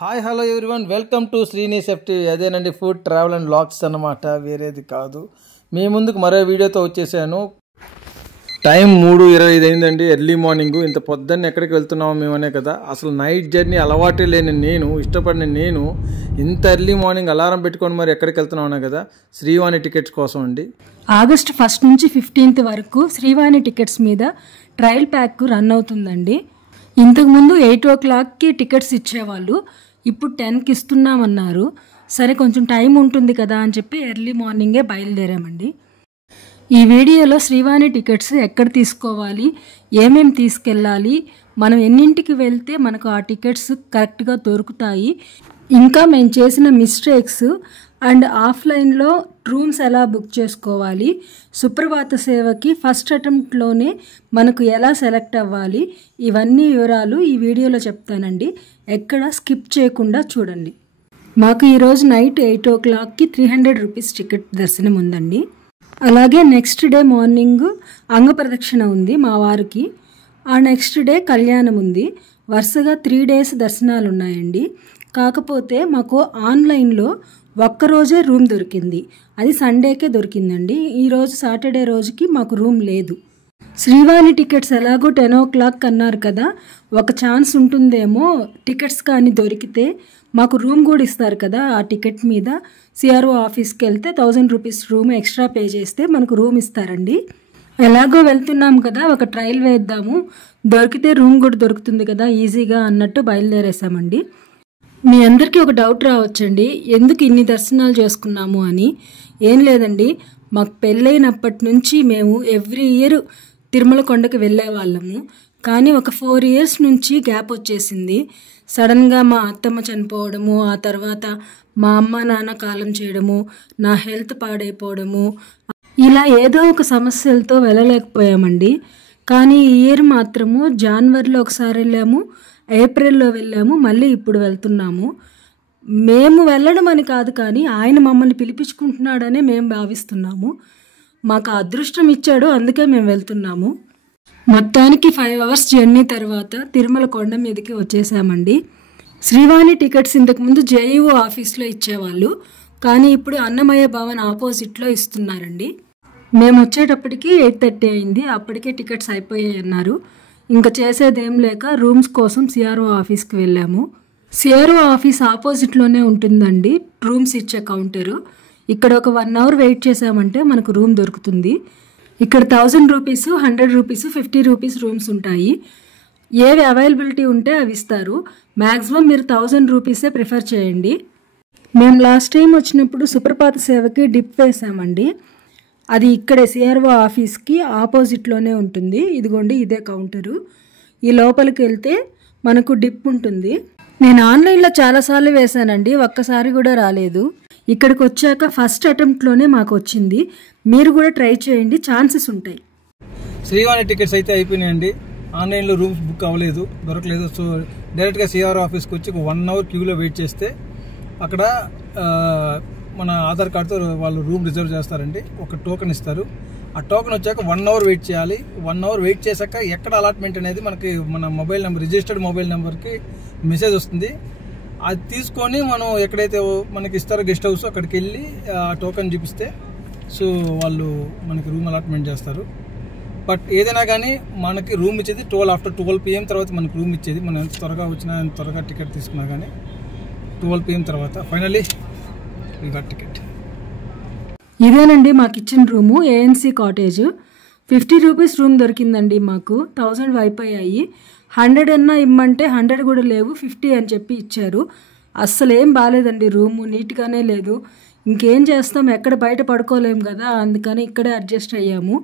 Hi hello everyone, welcome to Srini safety. అదేనండి food travel and vlogs అన్నమాట, వేరేది కాదు. మీ ముందుకు మరో వీడియోతో వచ్చేసాను. టైం 3:25 అయిందండి, ఎర్లీ మార్నింగ్. ఇంత పొద్దున్న ఎక్కడికి వెళ్తున్నామో మేమనే కదా. అసలు నైట్ జర్నీ అలవాటే లేని నేను, ఇష్టపడిన నేను ఇంత ఎర్లీ మార్నింగ్ అలారం పెట్టుకొని మరి ఎక్కడికి వెళ్తున్నామనే కదా, శ్రీవాణి టికెట్స్ కోసం అండి. ఆగస్ట్ 1 నుంచి 15 వరకు శ్రీవాణి టికెట్స్ మీద ట్రయల్ ప్యాక్ రన్ అవుతుందండి. ఇంతకుముందు 8 o'clockకి టికెట్స్ ఇచ్చేవాళ్ళు, ఇప్పుడు 10కి ఇస్తున్నామన్నారు. సరే కొంచెం టైం ఉంటుంది కదా అని చెప్పి ఎర్లీ మార్నింగే బయలుదేరామండి. ఈ వీడియోలో శ్రీవాణి టికెట్స్ ఎక్కడ తీసుకోవాలి, ఏమేమి తీసుకెళ్ళాలి, మనం ఎన్నింటికి వెళ్తే మనకు ఆ టికెట్స్ కరెక్ట్గా దొరుకుతాయి, ఇంకా మేము చేసిన మిస్టేక్స్ అండ్ ఆఫ్లైన్లో రూమ్స్ ఎలా బుక్ చేసుకోవాలి, సుప్రభాత సేవకి ఫస్ట్ అటెంప్ట్లోనే మనకు ఎలా సెలెక్ట్ అవ్వాలి, ఇవన్నీ వివరాలు ఈ వీడియోలో చెప్తానండి. ఎక్కడ స్కిప్ చేయకుండా చూడండి. మాకు ఈరోజు నైట్ 8 o'clockకి 300 rupees టికెట్ దర్శనం ఉందండి. అలాగే నెక్స్ట్ డే మార్నింగ్ అంగప్రదక్షిణ ఉంది మా వారికి. ఆ నెక్స్ట్ డే కళ్యాణం ఉంది. వరుసగా 3 days దర్శనాలు ఉన్నాయండి. కాకపోతే మాకు ఆన్లైన్లో ఒక్కరోజే రూమ్ దొరికింది. అది సండేకే దొరికిందండి. ఈరోజు సాటర్డే రోజుకి మాకు రూమ్ లేదు. శ్రీవాణి టికెట్స్ ఎలాగో 10 o'clock అన్నారు కదా, ఒక ఛాన్స్ ఉంటుందేమో టికెట్స్ కానీ దొరికితే మాకు రూమ్ కూడా ఇస్తారు కదా. ఆ టికెట్ మీద సిఆర్ఓ ఆఫీస్కి వెళ్తే 1000 rupees రూమ్ ఎక్స్ట్రా పే చేస్తే మనకు రూమ్ ఇస్తారండి. ఎలాగో వెళ్తున్నాం కదా, ఒక ట్రయల్ వేద్దాము, దొరికితే రూమ్ కూడా దొరుకుతుంది కదా ఈజీగా అన్నట్టు బయలుదేరేసామండి. మీ అందరికీ ఒక డౌట్ రావచ్చండి, ఎందుకు ఇన్ని దర్శనాలు చేసుకున్నాము అని. ఏం లేదండి, మాకు పెళ్ళైనప్పటి నుంచి మేము ఎవ్రీ ఇయర్ తిరుమల కొండకి వెళ్ళే వాళ్ళము. కానీ ఒక 4 years నుంచి గ్యాప్ వచ్చేసింది. సడన్గా మా అత్తమ్మ చనిపోవడము, ఆ తర్వాత మా అమ్మ నాన్న కాలం చేయడము, నా హెల్త్ పాడైపోవడము, ఇలా ఏదో ఒక సమస్యలతో వెళ్ళలేకపోయామండి. కానీ ఈ ఇయర్ మాత్రము జనవరిలో ఒకసారి వెళ్ళాము, ఏప్రిల్లో వెళ్ళాము, మళ్ళీ ఇప్పుడు వెళ్తున్నాము. మేము వెళ్ళడం అని కాదు, కానీ ఆయన మమ్మల్ని పిలిపించుకుంటున్నాడనే మేము భావిస్తున్నాము. మాకు అదృష్టం ఇచ్చాడు, అందుకే మేము వెళ్తున్నాము. మొత్తానికి 5 hours జర్నీ తర్వాత తిరుమల కొండ మీదకి వచ్చేసామండి. శ్రీవాణి టికెట్స్ ఇంతకుముందు జేఈఓ ఆఫీస్లో ఇచ్చేవాళ్ళు, కానీ ఇప్పుడు అన్నమయ్య భవన్ ఆపోజిట్లో ఇస్తున్నారండి. మేము వచ్చేటప్పటికి 8:30 అయింది. అప్పటికే టికెట్స్ అయిపోయాయి అన్నారు. ఇంకా చేసేదేం లేక రూమ్స్ కోసం సిఆర్ఓ ఆఫీస్కి వెళ్ళాము. సిఆర్ఓ ఆఫీస్ ఆపోజిట్లోనే ఉంటుందండి రూమ్స్ ఇచ్చే కౌంటరు. ఇక్కడ ఒక 1 hour వెయిట్ చేసామంటే మనకు రూమ్ దొరుకుతుంది. ఇక్కడ 1000 rupees, 100 rupees, 50 rupees రూమ్స్ ఉంటాయి. ఏవి అవైలబిలిటీ ఉంటే అవి ఇస్తారు. మ్యాక్సిమం మీరు 1000 rupees ప్రిఫర్ చేయండి. మేము లాస్ట్ టైం వచ్చినప్పుడు సుప్రభాత సేవకి డిప్ వేసామండి. అది ఇక్కడే సిఆర్ఓ ఆఫీస్కి ఆపోజిట్లోనే ఉంటుంది. ఇదిగోండి, ఇదే కౌంటరు. ఈ లోపలికి వెళ్తే మనకు డిప్ ఉంటుంది. నేను ఆన్లైన్లో చాలాసార్లు వేశానండి, ఒక్కసారి కూడా రాలేదు. ఇక్కడికి వచ్చాక ఫస్ట్ అటెంప్ట్లోనే మాకు వచ్చింది. మీరు కూడా ట్రై చేయండి, ఛాన్సెస్ ఉంటాయి. శ్రీవాణి టికెట్స్ అయితే అయిపోయినాయండి. ఆన్లైన్లో రూమ్స్ బుక్ అవ్వలేదు, దొరకలేదు. సో డైరెక్ట్గా సిఆర్ఓ ఆఫీస్కి వచ్చి 1 hour క్యూలో వెయిట్ చేస్తే అక్కడ మన ఆధార్ కార్డుతో వాళ్ళు రూమ్ రిజర్వ్ చేస్తారండి. ఒక టోకెన్ ఇస్తారు. ఆ టోకెన్ వచ్చాక 1 hour వెయిట్ చేయాలి. 1 hour వెయిట్ చేశాక ఎక్కడ అలాట్మెంట్ అనేది మనకి మన మొబైల్ నెంబర్, రిజిస్టర్డ్ మొబైల్ నెంబర్కి మెసేజ్ వస్తుంది. అది తీసుకొని మనం ఎక్కడైతే మనకి ఇస్తారో గెస్ట్ హౌస్, అక్కడికి వెళ్ళి ఆ టోకెన్ చూపిస్తే సో వాళ్ళు మనకి రూమ్ అలాట్మెంట్ చేస్తారు. బట్ ఏదైనా కానీ మనకి రూమ్ ఇచ్చేది after 12 PM తర్వాత మనకి రూమ్ ఇచ్చేది. మనం ఎంత త్వరగా వచ్చినా, ఎంత త్వరగా టికెట్ తీసుకున్నా కానీ 12 PM తర్వాత ఫైనల్లీ వీ గాట్ టికెట్. ఇదేనండి మాకు ఇచ్చిన room, ANC cottage. 50 rupees room దొరికిందండి మాకు. 1000 అయిపోయాయి. 100 అన్నా ఇమ్మంటే 100 కూడా లేవు, 50 అని చెప్పి ఇచ్చారు. అస్సలు ఏం బాగాలేదండి రూము, నీట్గానే లేదు. ఇంకేం చేస్తాం, ఎక్కడ బయట పడుకోలేము కదా, అందుకని ఇక్కడే అడ్జస్ట్ అయ్యాము.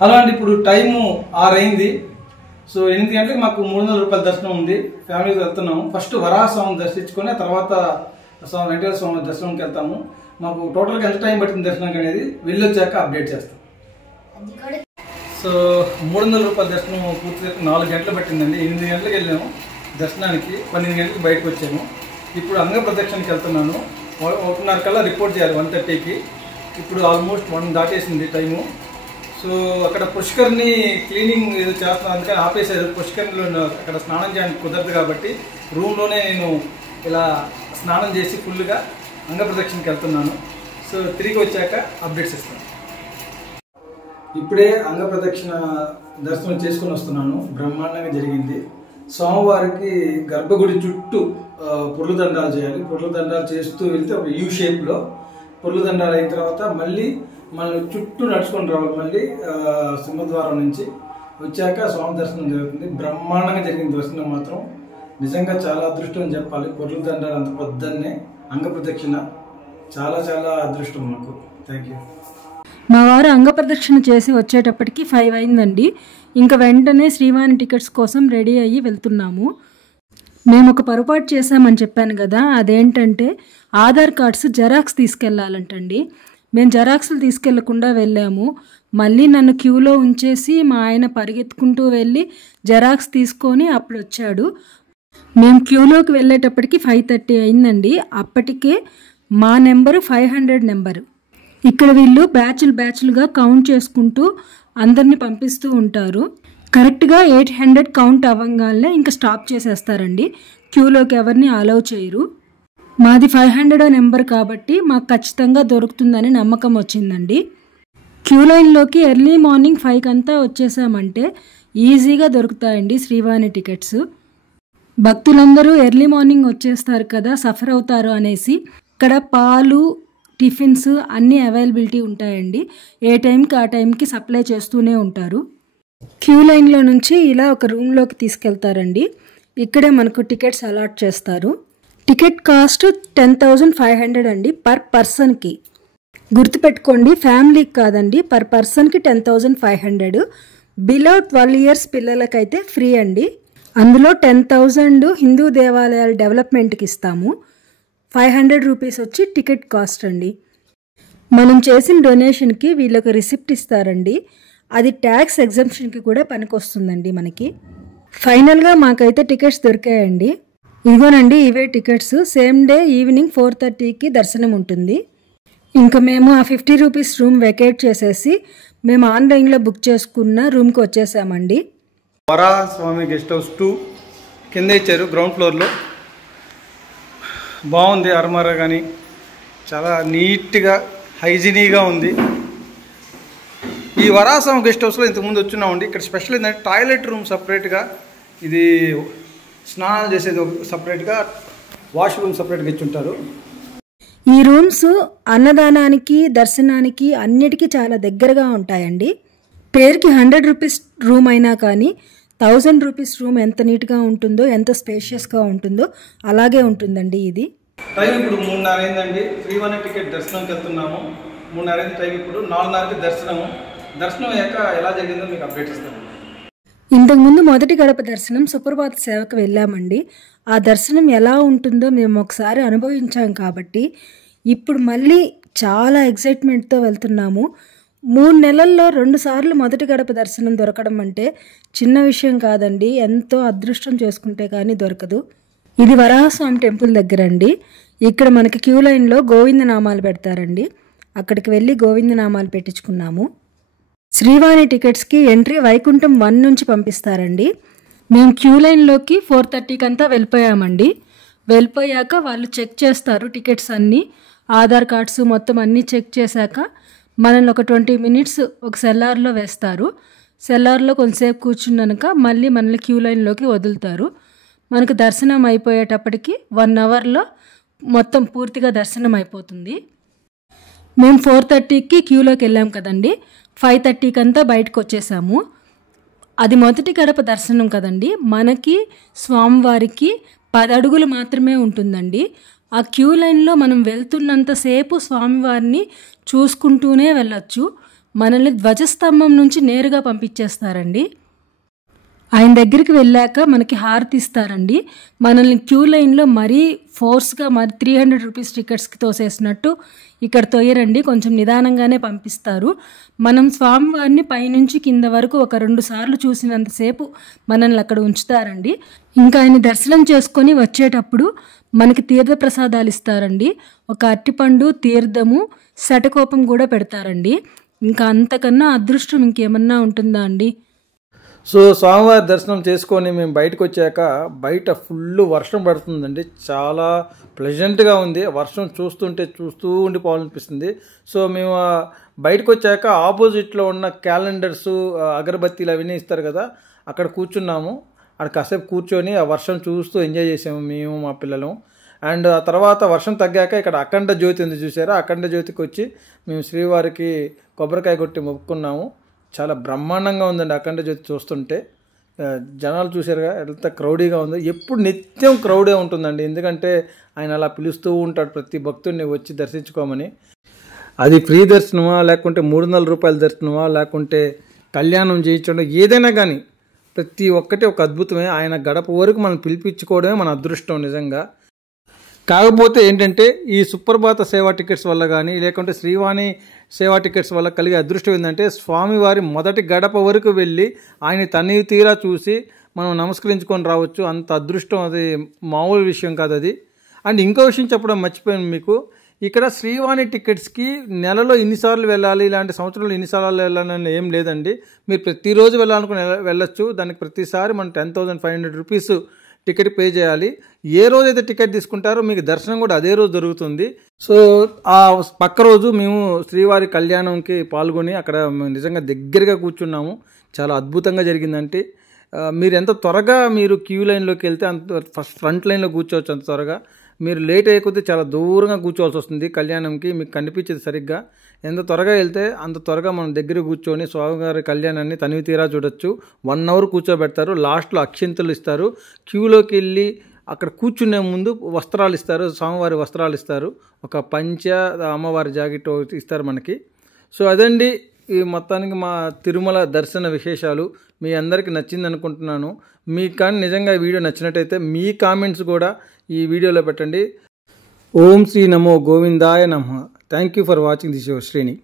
హలో అండి, ఇప్పుడు టైము 6 అయింది. సో 8 గంటలకు మాకు 300 రూపాయల దర్శనం ఉంది. ఫ్యామిలీతో వెళ్తున్నాము. ఫస్ట్ వరాహస్వామిని దర్శించుకొని ఆ తర్వాత వెంకటేశ్వర స్వామి దర్శనంకి వెళ్తాము. మాకు టోటల్గా ఎంత టైం పట్టింది దర్శనం అనేది వెళ్ళొచ్చాక అప్డేట్ చేస్తాం. సో 300 రూపాయల దర్శనం పూర్తి 4 గంటలు పట్టిందండి. 8 గంటలకు వెళ్ళాము దర్శనానికి, 12 గంటలకు బయటకు వచ్చాము. ఇప్పుడు అంగ ప్రదక్షిణకి వెళ్తున్నాను. 1:30 కల్లా రిపోర్ట్ చేయాలి 1:30కి. ఇప్పుడు ఆల్మోస్ట్ 1 దాటేసింది టైము. సో అక్కడ పుష్కర్ని క్లీనింగ్ ఏదో చేస్తున్నాను, అందుకని ఆపేశారు. పుష్కర్లో అక్కడ స్నానం చేయడానికి కుదరదు కాబట్టి రూమ్లోనే నేను ఇలా స్నానం చేసి ఫుల్గా అంగప్రదక్షిణకి వెళ్తున్నాను. సో తిరిగి వచ్చాక అప్డేట్స్ ఇస్తాను. ఇప్పుడే అంగప్రదక్షిణ దర్శనం చేసుకుని వస్తున్నాను. బ్రహ్మాండంగా జరిగింది. స్వామివారికి గర్భగుడి చుట్టూ పొర్లు దండాలు చేయాలి. పొర్లు దండాలు చేస్తూ వెళ్తే ఒక యూ షేప్లో పొర్లు దండాలు అయిన తర్వాత మళ్ళీ మనం చుట్టూ నడుచుకొని రావాలి. మళ్ళీ సింహద్వారం నుంచి వచ్చాక స్వామి దర్శనం జరుగుతుంది. బ్రహ్మాండంగా జరిగింది దర్శనం మాత్రం. నిజంగా చాలా అదృష్టం అని చెప్పాలి. పొర్లు దండాలు అంత పొద్దున్నే అంగప్రదక్షిణ చాలా చాలా అదృష్టం మాకు. Thank you. మా వారు అంగప్రదక్షిణ చేసి వచ్చేటప్పటికి 5 అయిందండి. ఇంకా వెంటనే శ్రీవాణి టికెట్స్ కోసం రెడీ అయ్యి వెళ్తున్నాము. మేము ఒక పొరపాటు చేసామని చెప్పాను కదా, అదేంటంటే ఆధార్ కార్డ్స్ జెరాక్స్ తీసుకెళ్లాలంటండి. మేము జెరాక్స్లు తీసుకెళ్లకుండా వెళ్ళాము. మళ్ళీ నన్ను క్యూలో ఉంచేసి మా ఆయన పరిగెత్తుకుంటూ వెళ్ళి జెరాక్స్ తీసుకొని అప్పుడు వచ్చాడు. మేము క్యూలోకి వెళ్ళేటప్పటికి 5:30 అయిందండి. అప్పటికే మా నెంబరు 500 నెంబరు. ఇక్కడ వీళ్ళు బ్యాచ్లుగా కౌంట్ చేసుకుంటూ అందరినీ పంపిస్తూ ఉంటారు. కరెక్ట్గా 800 కౌంట్ అవ్వగానే ఇంకా స్టాప్ చేసేస్తారండి. క్యూలోకి ఎవరిని అలౌ చేయరు. మాది 500 నెంబర్ కాబట్టి మాకు ఖచ్చితంగా దొరుకుతుందని నమ్మకం వచ్చిందండి. క్యూ లైన్లోకి ఎర్లీ మార్నింగ్ 5 అంతా వచ్చేసామంటే ఈజీగా దొరుకుతాయండి శ్రీవాణి టికెట్స్. భక్తులందరూ ఎర్లీ మార్నింగ్ వచ్చేస్తారు కదా, సఫర్ అవుతారు అనేసి ఇక్కడ పాలు, టిఫిన్స్ అన్నీ అవైలబిలిటీ ఉంటాయండి. ఏ టైంకి ఆ టైంకి సప్లై చేస్తూనే ఉంటారు. క్యూ లైన్లో నుంచి ఇలా ఒక రూమ్లోకి తీసుకెళ్తారండి. ఇక్కడే మనకు టికెట్స్ అలాట్ చేస్తారు. టికెట్ కాస్ట్ 10,500 అండి పర్ పర్సన్కి. గుర్తుపెట్టుకోండి, ఫ్యామిలీకి కాదండి, పర్ పర్సన్కి 10,500. బిలో 12 ఇయర్స్ పిల్లలకైతే ఫ్రీ అండి. అందులో 10,000 హిందూ దేవాలయాల డెవలప్మెంట్కి ఇస్తాము. 500 రూపీస్ వచ్చి టికెట్ కాస్ట్ అండి. మనం చేసిన డొనేషన్కి వీళ్ళొక రిసిప్ట్ ఇస్తారండి. అది ట్యాక్స్ ఎగ్జంప్షన్కి కూడా పనికొస్తుందండి మనకి. ఫైనల్గా మాకైతే టికెట్స్ దొరికాయండి. ఇదిగోనండి, ఇవే టికెట్స్. సేమ్ డే ఈవినింగ్ 4:30కి దర్శనం ఉంటుంది. ఇంకా మేము ఆ 50 రూపీస్ రూమ్ వెకేట్ చేసేసి మేము ఆన్లైన్లో బుక్ చేసుకున్న రూమ్కి వచ్చేసామండి. వరాహస్వామి గెస్ట్ హౌస్ 2 కింద ఇచ్చారు, గ్రౌండ్ ఫ్లోర్లో. బాగుంది. అరమర కానీ చాలా నీట్గా హైజీనీగా ఉంది. ఈ వరాహస్వామి గెస్ట్ హౌస్లో ఇంతకుముందు వచ్చున్నామండి. ఇక్కడ స్పెషల్ ఏంటంటే టాయిలెట్ రూమ్ సపరేట్గా, ఇది స్నానాలు చేసేది సపరేట్గా, వాష్ రూమ్ సపరేట్గా ఇచ్చుంటారు. ఈ రూమ్స్ అన్నదానానికి, దర్శనానికి అన్నిటికీ చాలా దగ్గరగా ఉంటాయండి. పేరుకి 100 రూపీస్ రూమ్ అయినా కానీ 1000 రూపీస్ రూమ్ ఎంత నీట్గా ఉంటుందో, ఎంత స్పేషియస్గా ఉంటుందో అలాగే ఉంటుందండి ఇది. టైం ఇప్పుడు 3:30 అయిందండి. శ్రీవాణి టికెట్ దర్శనంకి వెళ్తున్నాము. 3:30 అయింది టైం. ఇప్పుడు 4:30కి దర్శనము. దర్శనం అయ్యాక ఎలా జరిగిందో మీకు అప్డేట్ ఇస్తాను. ఇంతకుముందు మొదటి గడప దర్శనం సుప్రభాత సేవకు వెళ్ళామండి. ఆ దర్శనం ఎలా ఉంటుందో మేము ఒకసారి అనుభవించాం కాబట్టి ఇప్పుడు మళ్ళీ చాలా ఎక్సైట్మెంట్తో వెళ్తున్నాము. 3 నెలల్లో 2 సార్లు మొదటి గడప దర్శనం దొరకడం అంటే చిన్న విషయం కాదండి. ఎంతో అదృష్టం చేసుకుంటే కానీ దొరకదు. ఇది వరాహస్వామి టెంపుల్ దగ్గర అండి. ఇక్కడ మనకి క్యూ లైన్లో గోవిందనామాలు పెడతారండి. అక్కడికి వెళ్ళి గోవిందనామాలు పెట్టించుకున్నాము. శ్రీవాణి టికెట్స్కి ఎంట్రీ వైకుంఠం 1 నుంచి పంపిస్తారండి. మేము క్యూ లైన్లోకి 4:30కి అంతా వెళ్ళిపోయామండి. వెళ్ళిపోయాక వాళ్ళు చెక్ చేస్తారు టికెట్స్ అన్నీ, ఆధార్ కార్డ్స్ మొత్తం అన్నీ చెక్ చేశాక మనల్ని ఒక 20 మినిట్స్ ఒక సెల్లార్లో వేస్తారు. సెల్లార్లో కొంతసేపు కూర్చున్నాక మళ్ళీ మనల్ని క్యూ లైన్లోకి వదులుతారు. మనకు దర్శనం అయిపోయేటప్పటికి 1 అవర్లో మొత్తం పూర్తిగా దర్శనం అయిపోతుంది. మేము 4:30కి క్యూలోకి వెళ్ళాం కదండి, 5:30కి అంతా బయటకు వచ్చేసాము. అది మొదటి గడప దర్శనం కదండి. మనకి స్వామివారికి 10 అడుగులు మాత్రమే ఉంటుందండి. ఆ క్యూ లైన్లో మనం వెళ్తున్నంతసేపు స్వామివారిని చూసుకుంటూనే వెళ్ళొచ్చు. మనల్ని ధ్వజస్తంభం నుంచి నేరుగా పంపించేస్తారండి. ఆయన దగ్గరికి వెళ్ళాక మనకి హారతి ఇస్తారండి. మనల్ని క్యూ లైన్లో మరీ ఫోర్స్గా 300 రూపీస్ టికెట్స్కి తోసేసినట్టు ఇక్కడ తోయరండి, కొంచెం నిదానంగానే పంపిస్తారు. మనం స్వామివారిని పైనుంచి కింద వరకు ఒక 2 సార్లు చూసినంతసేపు మనల్ని అక్కడ ఉంచుతారండి. ఇంకా ఆయన దర్శనం చేసుకొని వచ్చేటప్పుడు మనకి తీర్థ ప్రసాదాలు ఇస్తారండి. ఒక అరటిపండు, తీర్థము, శటకోపం కూడా పెడతారండి. ఇంకా అంతకన్నా అదృష్టం ఇంకేమన్నా ఉంటుందా అండి? సో స్వామివారి దర్శనం చేసుకొని మేము బయటకు వచ్చాక బయట ఫుల్ వర్షం పడుతుందండి. చాలా ప్లెజెంట్గా ఉంది. వర్షం చూస్తూ ఉండిపోవాలనిపిస్తుంది. సో మేము బయటకు వచ్చాక ఆపోజిట్లో ఉన్న క్యాలెండర్స్, అగరబత్తీలు అవన్నీ ఇస్తారు కదా, అక్కడ కూర్చున్నాము. అక్కడ కాసేపు కూర్చొని ఆ వర్షం చూస్తూ ఎంజాయ్ చేసాము మేము, మా పిల్లలు. అండ్ ఆ తర్వాత వర్షం తగ్గాక ఇక్కడ అఖండ జ్యోతి ఉంది చూసారా, అఖండ జ్యోతికి వచ్చి మేము శ్రీవారికి కొబ్బరికాయ కొట్టి మొక్కుకున్నాము. చాలా బ్రహ్మాండంగా ఉందండి అఖండ జ్యోతి చూస్తుంటే. జనాలు చూసారుగా ఎంత క్రౌడీగా ఉందో. ఎప్పుడు నిత్యం క్రౌడే ఉంటుందండి, ఎందుకంటే ఆయన అలా పిలుస్తూ ఉంటాడు ప్రతి భక్తుడిని వచ్చి దర్శించుకోమని. అది ఫ్రీ దర్శనమా, లేకుంటే 300 రూపాయల దర్శనమా, లేకుంటే కళ్యాణం చేయించడం, ఏదైనా కానీ ప్రతి ఒక్కటి ఒక అద్భుతమే. ఆయన గడప వరకు మనం పిలిపించుకోవడమే మన అదృష్టం నిజంగా. కాకపోతే ఏంటంటే ఈ సుప్రభాత సేవా టికెట్స్ వల్ల కానీ, లేకుంటే శ్రీవాణి సేవా టికెట్స్ వల్ల కలిగే అదృష్టం ఏంటంటే స్వామివారి మొదటి గడప వరకు వెళ్ళి ఆయన తనివి తీరా చూసి మనం నమస్కరించుకొని రావచ్చు. అంత అదృష్టం, అది మామూలు విషయం కాదు అది. అండ్ ఇంకో విషయం చెప్పడం మర్చిపోయాను మీకు, ఇక్కడ శ్రీవాణి టికెట్స్కి నెలలో ఇన్నిసార్లు వెళ్ళాలి, ఇలాంటి సంవత్సరంలో ఇన్నిసార్లు వెళ్ళాలని ఏం లేదండి. మీరు ప్రతిరోజు వెళ్ళాలనుకుని వెళ్ళొచ్చు. దానికి ప్రతిసారి మనం 10,500 రూపీస్ టికెట్ పే చేయాలి. ఏ రోజైతే టికెట్ తీసుకుంటారో మీకు దర్శనం కూడా అదే రోజు దొరుకుతుంది. సో ఆ పక్క రోజు మేము శ్రీవారి కళ్యాణంకి పాల్గొని అక్కడ నిజంగా దగ్గరగా కూర్చున్నాము. చాలా అద్భుతంగా జరిగిందంటే మీరు ఎంత త్వరగా మీరు క్యూ లైన్లోకి వెళ్తే అంత ఫస్ట్ ఫ్రంట్ లైన్లో కూర్చోవచ్చు. అంత త్వరగా మీరు లేట్ అయ్యకొద్దీ చాలా దూరంగా కూర్చోవాల్సి వస్తుంది కళ్యాణంకి, మీకు కనిపించేది సరిగ్గా. ఎంత త్వరగా వెళ్తే అంత త్వరగా మనం దగ్గర కూర్చొని స్వామివారి కళ్యాణాన్ని తనివి తీరా చూడొచ్చు. 1 అవర్ కూర్చోబెడతారు. లాస్ట్లో అక్షింతలు ఇస్తారు. క్యూలోకి వెళ్ళి అక్కడ కూర్చునే ముందు వస్త్రాలు ఇస్తారు, స్వామివారి వస్త్రాలు ఇస్తారు. ఒక పంచ, అమ్మవారి జాకెట్ ఇస్తారు మనకి. సో అదండి ఈ మొత్తానికి మా తిరుమల దర్శన విశేషాలు. మీ అందరికీ నచ్చింది అనుకుంటున్నాను. మీకు కానీ నిజంగా ఈ వీడియో నచ్చినట్టయితే మీ కామెంట్స్ కూడా ఈ వీడియోలో పెట్టండి. ఓం శ్రీ నమో గోవిందాయ నమః. Thank you for watching this your శ్రేణి.